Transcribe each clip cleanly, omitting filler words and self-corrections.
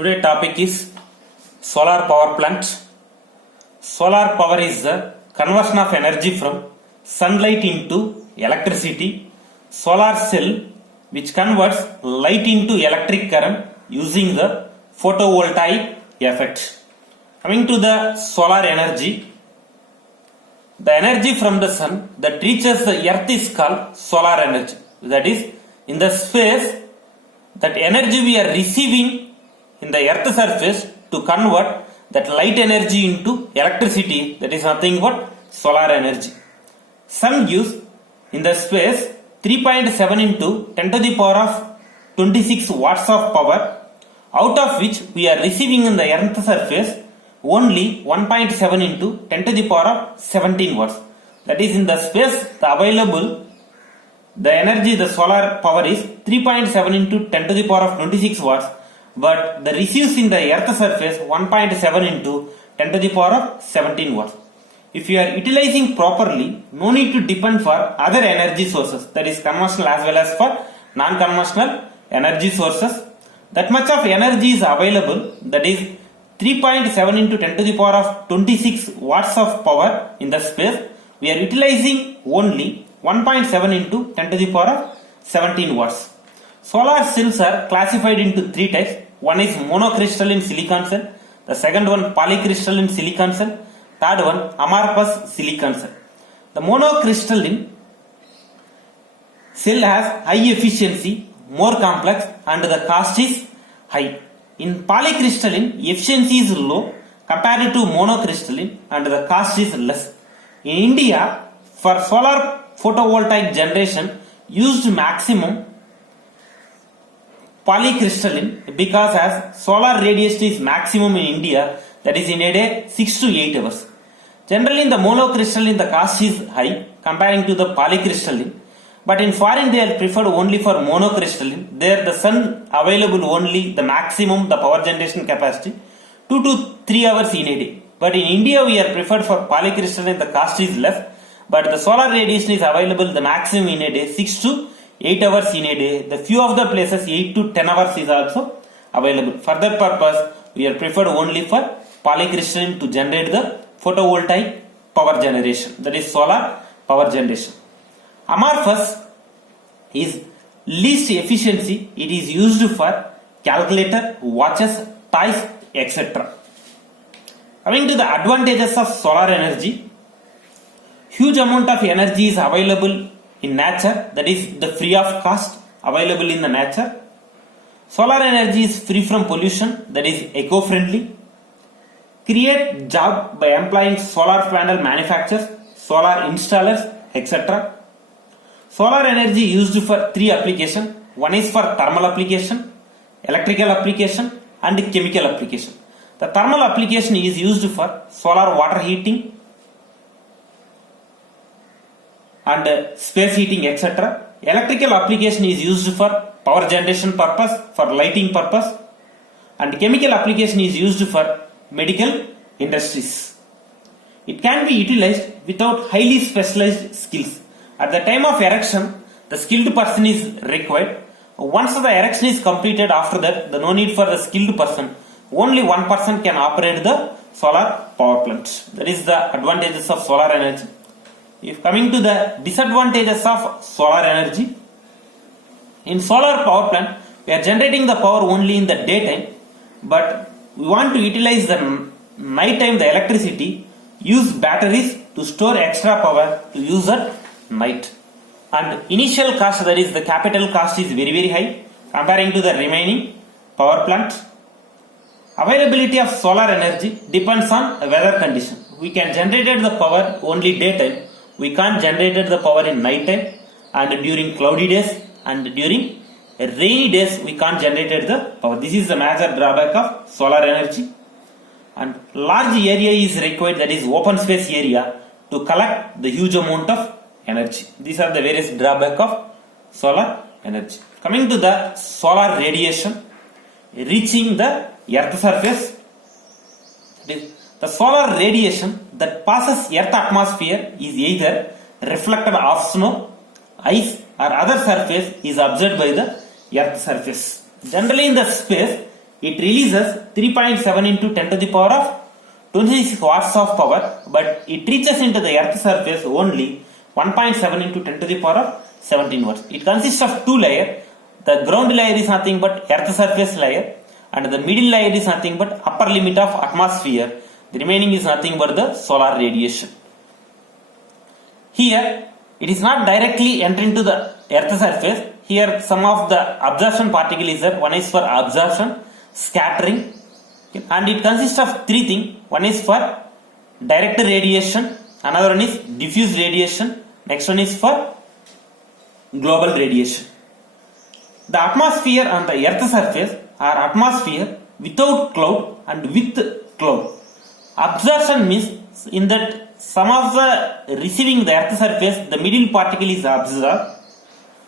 Today topic is solar power plant. Solar power is the conversion of energy from sunlight into electricity. Solar cell which converts light into electric current using the photovoltaic effect. Coming to the solar energy, the energy from the sun that reaches the earth is called solar energy. That is, in the space, that energy we are receiving in the earth surface to convert that light energy into electricity, that is nothing but solar energy. Sun gives in the space 3.7 into 10 to the power of 26 watts of power, out of which we are receiving in the earth surface only 1.7 into 10 to the power of 17 watts. That is, in the space the available the energy, the solar power is 3.7 into 10 to the power of 26 watts, but the receives in the earth surface 1.7 into 10 to the power of 17 watts. If you are utilizing properly, no need to depend for other energy sources, that is conventional as well as for non-conventional energy sources. That much of energy is available, that is 3.7 into 10 to the power of 26 watts of power in the space. We are utilizing only 1.7 into 10 to the power of 17 watts. Solar cells are classified into three types. One is monocrystalline silicon cell, the second one polycrystalline silicon cell, third one amorphous silicon cell. The monocrystalline cell has high efficiency, more complex, and the cost is high. In polycrystalline, efficiency is low compared to monocrystalline and the cost is less. In India, for solar photovoltaic generation used maximum polycrystalline because as solar radiation is maximum in India, that is in a day 6 to 8 hours. Generally in the monocrystalline the cost is high comparing to the polycrystalline, but in foreign they are preferred only for monocrystalline. There the sun available only the maximum the power generation capacity 2 to 3 hours in a day. But in India we are preferred for polycrystalline, the cost is less, but the solar radiation is available the maximum in a day 6 to 8 hours in a day. The few of the places 8 to 10 hours is also available. For that purpose, we are preferred only for polycrystalline to generate the photovoltaic power generation, that is solar power generation. Amorphous is least efficiency. It is used for calculator, watches, toys, etc. Coming to the advantages of solar energy, huge amount of energy is available in nature, that is the free of cost available in the nature. Solar energy is free from pollution, that is eco-friendly. Create job by employing solar panel manufacturers, solar installers, etc. Solar energy used for three applications. One is for thermal application, electrical application, and chemical application. The thermal application is used for solar water heating and space heating, etc. Electrical application is used for power generation purpose, for lighting purpose, and chemical application is used for medical industries. It can be utilized without highly specialized skills. At the time of erection, the skilled person is required. Once the erection is completed, after that, the no need for the skilled person. Only one person can operate the solar power plant. That is the advantages of solar energy. If coming to the disadvantages of solar energy, in solar power plant, we are generating the power only in the daytime, but we want to utilize the night time, the electricity, use batteries to store extra power to use at night. And initial cost, that is the capital cost, is very high comparing to the remaining power plant. Availability of solar energy depends on weather condition. We can generate the power only daytime. We can't generate the power in night time, and during cloudy days and during rainy days we can't generate the power. This is the major drawback of solar energy. And large area is required, that is open space area, to collect the huge amount of energy. These are the various drawbacks of solar energy. Coming to the solar radiation reaching the earth surface, the solar radiation that passes earth atmosphere is either reflected off snow, ice, or other surface is observed by the earth surface. Generally in the space, it releases 3.7 into 10 to the power of 26 watts of power, but it reaches into the earth surface only 1.7 into 10 to the power of 17 watts. It consists of two layers. The ground layer is nothing but earth surface layer, and the middle layer is nothing but upper limit of atmosphere. The remaining is nothing but the solar radiation. Here it is not directly entering to the earth surface. Here some of the absorption particle is there. One is for absorption, scattering, and it consists of three things. One is for direct radiation, another one is diffuse radiation, next one is for global radiation. The atmosphere on the earth surface are atmosphere without cloud and with cloud. Absorption means in that some of the receiving the earth surface, the middle particle is absorbed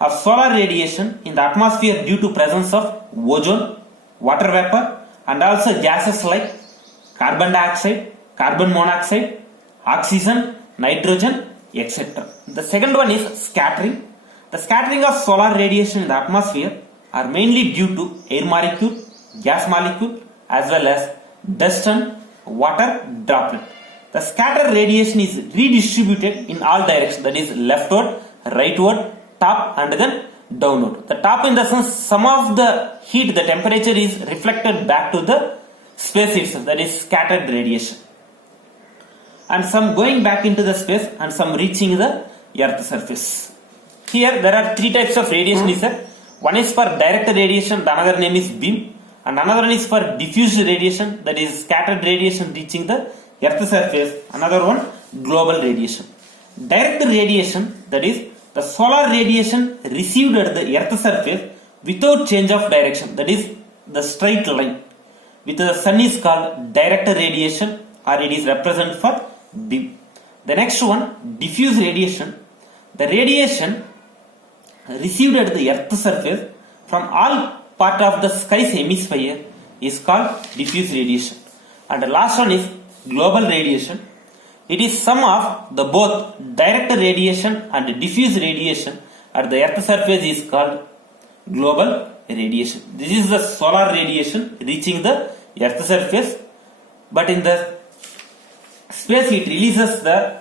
of solar radiation in the atmosphere due to presence of ozone, water vapor, and also gases like carbon dioxide, carbon monoxide, oxygen, nitrogen, etc. The second one is scattering. The scattering of solar radiation in the atmosphere are mainly due to air molecule, gas molecule, as well as dust and water droplet. The scattered radiation is redistributed in all directions, that is leftward, rightward, top and then downward. The top in the sense some of the heat, the temperature is reflected back to the space itself, that is scattered radiation, and some going back into the space and some reaching the earth surface. Here there are three types of radiation is there. One is for direct radiation, the another name is beam, and another one is for diffused radiation, that is scattered radiation reaching the earth surface, another one global radiation. Direct radiation, that is the solar radiation received at the earth surface without change of direction, that is the straight line with the sun is called direct radiation, or it is represented for beam. The next one, diffuse radiation. The radiation received at the earth surface from all part of the sky's hemisphere is called diffuse radiation. And the last one is global radiation. It is sum of the both direct radiation and diffuse radiation at the earth surface is called global radiation. This is the solar radiation reaching the earth surface, but in the space it releases the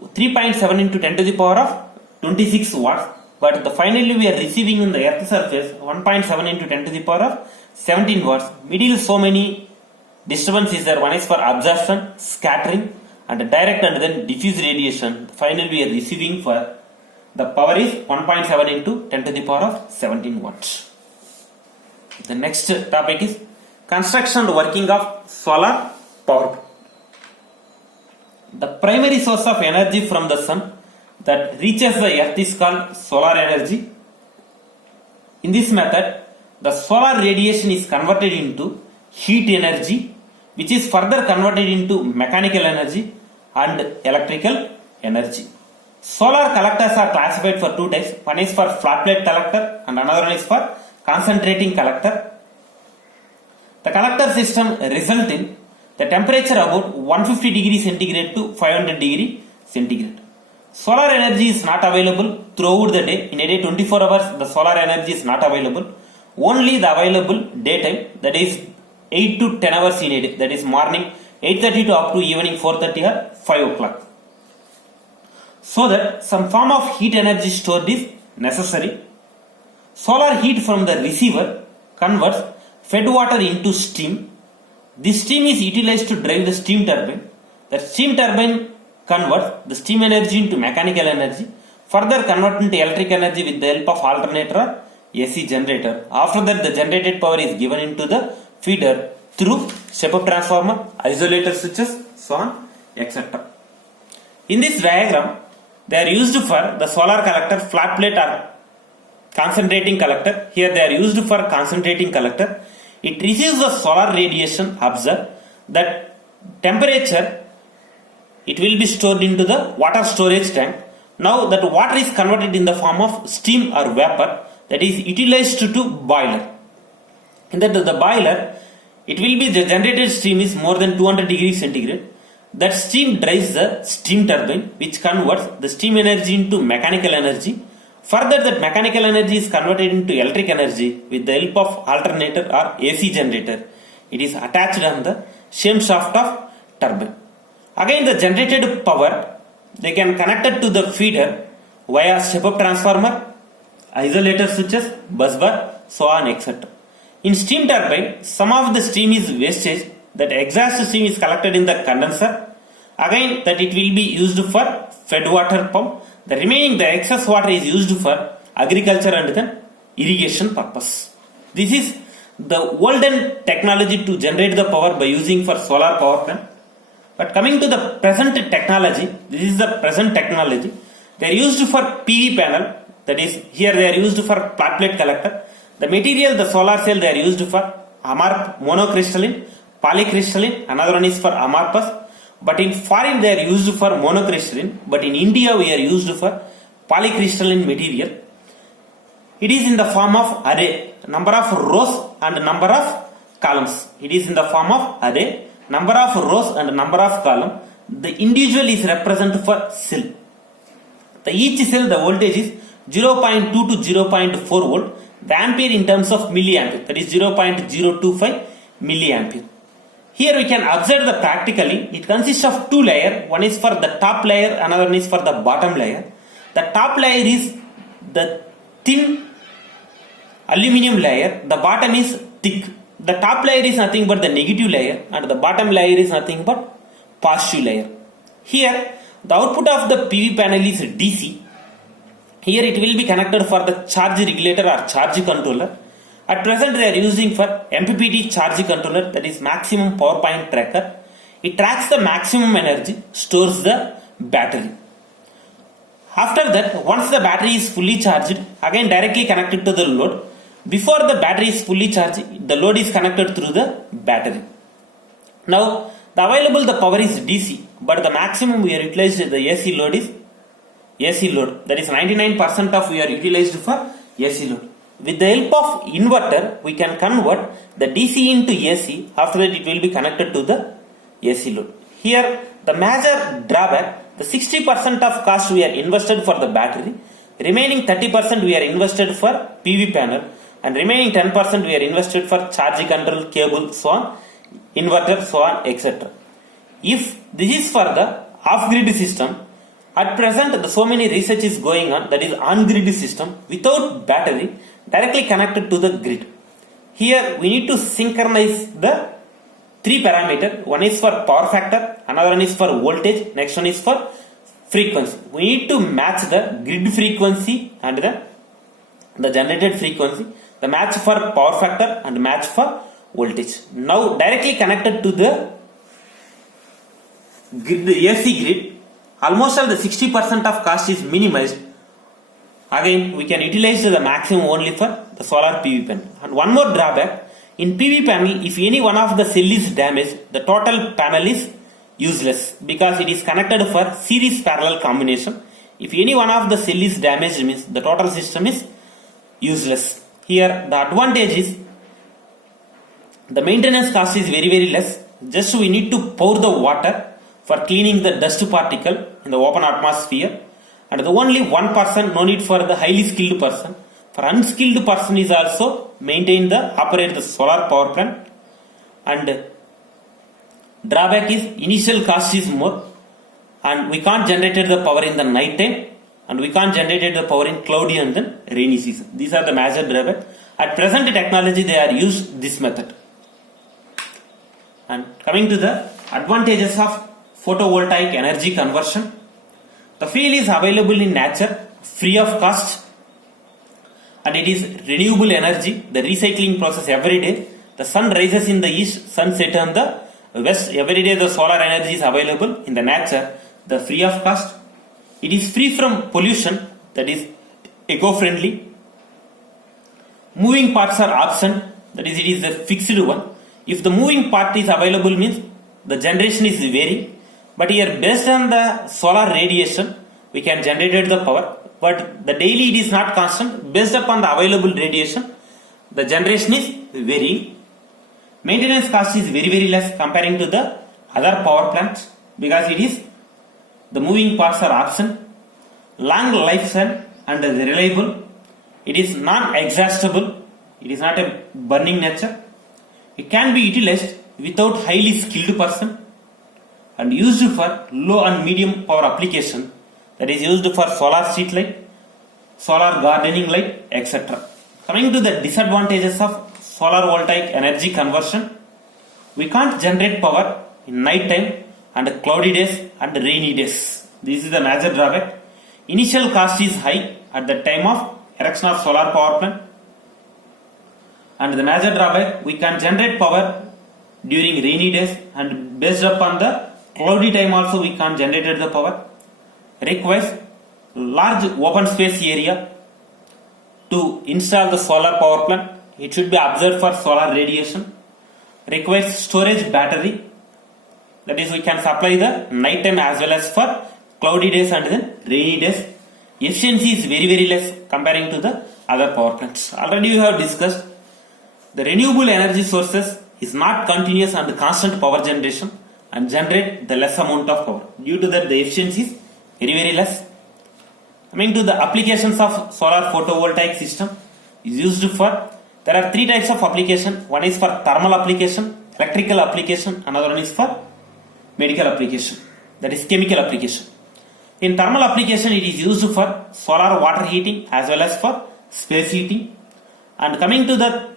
3.7 into 10 to the power of 26 watts, but finally we are receiving in the earth surface 1.7 into 10 to the power of 17 watts. Middle so many disturbance is there. One is for absorption, scattering, and direct and then diffuse radiation. Finally we are receiving for the power is 1.7 into 10 to the power of 17 watts. The next topic is construction and working of solar power. The primary source of energy from the sun that reaches the earth is called solar energy. In this method, the solar radiation is converted into heat energy, which is further converted into mechanical energy and electrical energy. Solar collectors are classified for two types. One is for flat plate collector and another one is for concentrating collector. The collector system results in the temperature about 150 degree centigrade to 500 degree centigrade. Solar energy is not available throughout the day. In a day 24 hours the solar energy is not available. Only the available daytime, that is 8 to 10 hours in a day, that is morning 8:30 to up to evening 4:30 or 5 o'clock. So that some form of heat energy stored is necessary. Solar heat from the receiver converts fed water into steam. This steam is utilized to drive the steam turbine. The steam turbine converts the steam energy into mechanical energy, further convert into electric energy with the help of alternator or AC generator. After that the generated power is given into the feeder through step-up transformer, isolator switches, so on, etc. In this diagram, they are used for the solar collector, flat plate or concentrating collector. Here they are used for concentrating collector. It receives the solar radiation observed. That temperature, it will be stored into the water storage tank. Now that water is converted in the form of steam or vapor, that is utilized to boiler. In that the boiler, it will be the generated steam is more than 200 degrees centigrade. That steam drives the steam turbine, which converts the steam energy into mechanical energy. Further, that mechanical energy is converted into electric energy with the help of alternator or AC generator. It is attached on the same shaft of turbine. Again, the generated power, they can connect it to the feeder via step-up transformer, isolator switches, bus bar, so on, etc. In steam turbine, some of the steam is wastage. That exhaust steam is collected in the condenser. Again, that it will be used for fed water pump. The remaining, the excess water is used for agriculture and then irrigation purpose. This is the olden technology to generate the power by using for solar power plant. But coming to the present technology, this is the present technology. They are used for PV panel. That is, here they are used for flat plate collector. The material, the solar cell, they are used for monocrystalline, polycrystalline. Another one is for amorphous. But in foreign they are used for monocrystalline. But in India we are used for polycrystalline material. It is in the form of array, number of rows and number of columns. It is in the form of array, number of rows and number of columns. The individual is represented for cell. Each cell, the voltage is 0.2 to 0.4 volt. The ampere in terms of milliampere, that is 0.025 milliampere. Here we can observe the practically, it consists of two layers. One is for the top layer, another one is for the bottom layer. The top layer is the thin aluminum layer, the bottom is thick. The top layer is nothing but the negative layer and the bottom layer is nothing but positive layer. Here the output of the PV panel is DC. Here it will be connected for the charge regulator or charge controller. At present they are using for MPPT charge controller, that is maximum power point tracker. It tracks the maximum energy, stores the battery. After that, once the battery is fully charged, again directly connected to the load. Before the battery is fully charged, the load is connected through the battery. Now the available the power is DC, but the maximum we are utilized the AC load is AC load. That is 99% of we are utilized for AC load. With the help of inverter, we can convert the DC into AC. After that, it will be connected to the AC load. Here, the major drawback, the 60% of cost we are invested for the battery, remaining 30% we are invested for PV panel, and remaining 10% we are invested for charge control cable, so on, inverter, so on, etc. If this is for the off-grid system, at present, so many research is going on, that is on-grid system without battery directly connected to the grid. Here we need to synchronize the three parameters. One is for power factor, another one is for voltage, next one is for frequency. We need to match the grid frequency and the generated frequency, the match for power factor and match for voltage. Now directly connected to the grid, the AC grid, almost all the 60% of cost is minimized. Again, we can utilize the maximum only for the solar PV panel. And one more drawback, in PV panel, if any one of the cell is damaged, the total panel is useless because it is connected for series parallel combination. If any one of the cell is damaged, means the total system is useless. Here, the advantage is the maintenance cost is very less. Just we need to pour the water for cleaning the dust particle in the open atmosphere. And the only one person, no need for the highly skilled person. For unskilled person is also maintain the operate the solar power plant. And drawback is initial cost is more, and we can't generate the power in the night time, and we can't generate the power in cloudy and then rainy season. These are the major drawbacks. At present technology they are used this method. And coming to the advantages of photovoltaic energy conversion. The fuel is available in nature, free of cost, and it is renewable energy. The recycling process every day. The sun rises in the east, sun sets on the west. Every day the solar energy is available in the nature. The free of cost. It is free from pollution. That is eco-friendly. Moving parts are absent. That is, it is a fixed one. If the moving part is available, means the generation is varying. But here, based on the solar radiation, we can generate the power. But the daily it is not constant. Based upon the available radiation, the generation is varying. Maintenance cost is very less comparing to the other power plants because it is the moving parts are absent. Long lifespan, and reliable. It is non-exhaustible. It is not a burning nature. It can be utilized without highly skilled person and used for low and medium power application, that is used for solar street light, solar gardening light, etc. Coming to the disadvantages of solar voltaic energy conversion, we can't generate power in night time and cloudy days and rainy days. This is the major drawback. Initial cost is high at the time of erection of solar power plant. And the major drawback, we can generate power during rainy days, and based upon the cloudy time also we can generate the power. Requires large open space area to install the solar power plant. It should be observed for solar radiation. Requires storage battery, that is we can supply the night time as well as for cloudy days and then rainy days. Efficiency is very less comparing to the other power plants. Already we have discussed the renewable energy sources is not continuous and constant power generation and generate the less amount of power. Due to that the efficiency is very less. Coming to the applications of solar photovoltaic system is used for, there are three types of application. One is for thermal application, electrical application, another one is for medical application, that is chemical application. In thermal application it is used for solar water heating as well as for space heating. And coming to the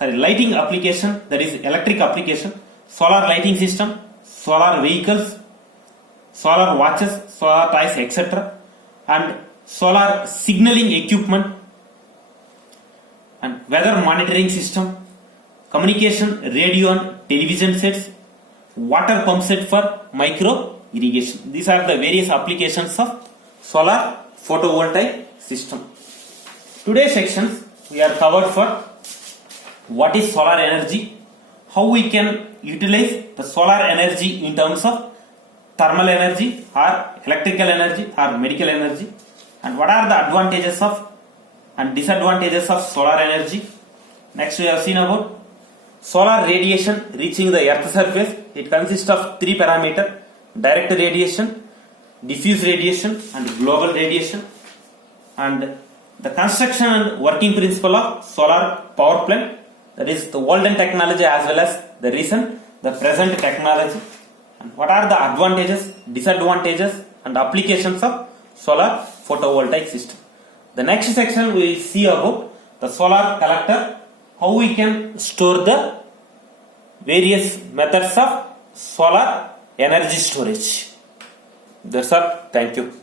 lighting application, that is electric application, solar lighting system, solar vehicles, solar watches, solar toys, etc. and solar signaling equipment and weather monitoring system, communication, radio and television sets, water pump set for micro irrigation. These are the various applications of solar photovoltaic system. Today's sections we are covered for what is solar energy, how we can utilize the solar energy in terms of thermal energy or electrical energy or medical energy, and what are the advantages of and disadvantages of solar energy. Next we have seen about solar radiation reaching the earth surface. It consists of three parameters: direct radiation, diffuse radiation and global radiation. And the construction and working principle of solar power plant, that is the olden technology as well as the present technology, and what are the advantages, disadvantages and applications of solar photovoltaic system. The next section we will see about the solar collector, how we can store the various methods of solar energy storage. That's all. Thank you.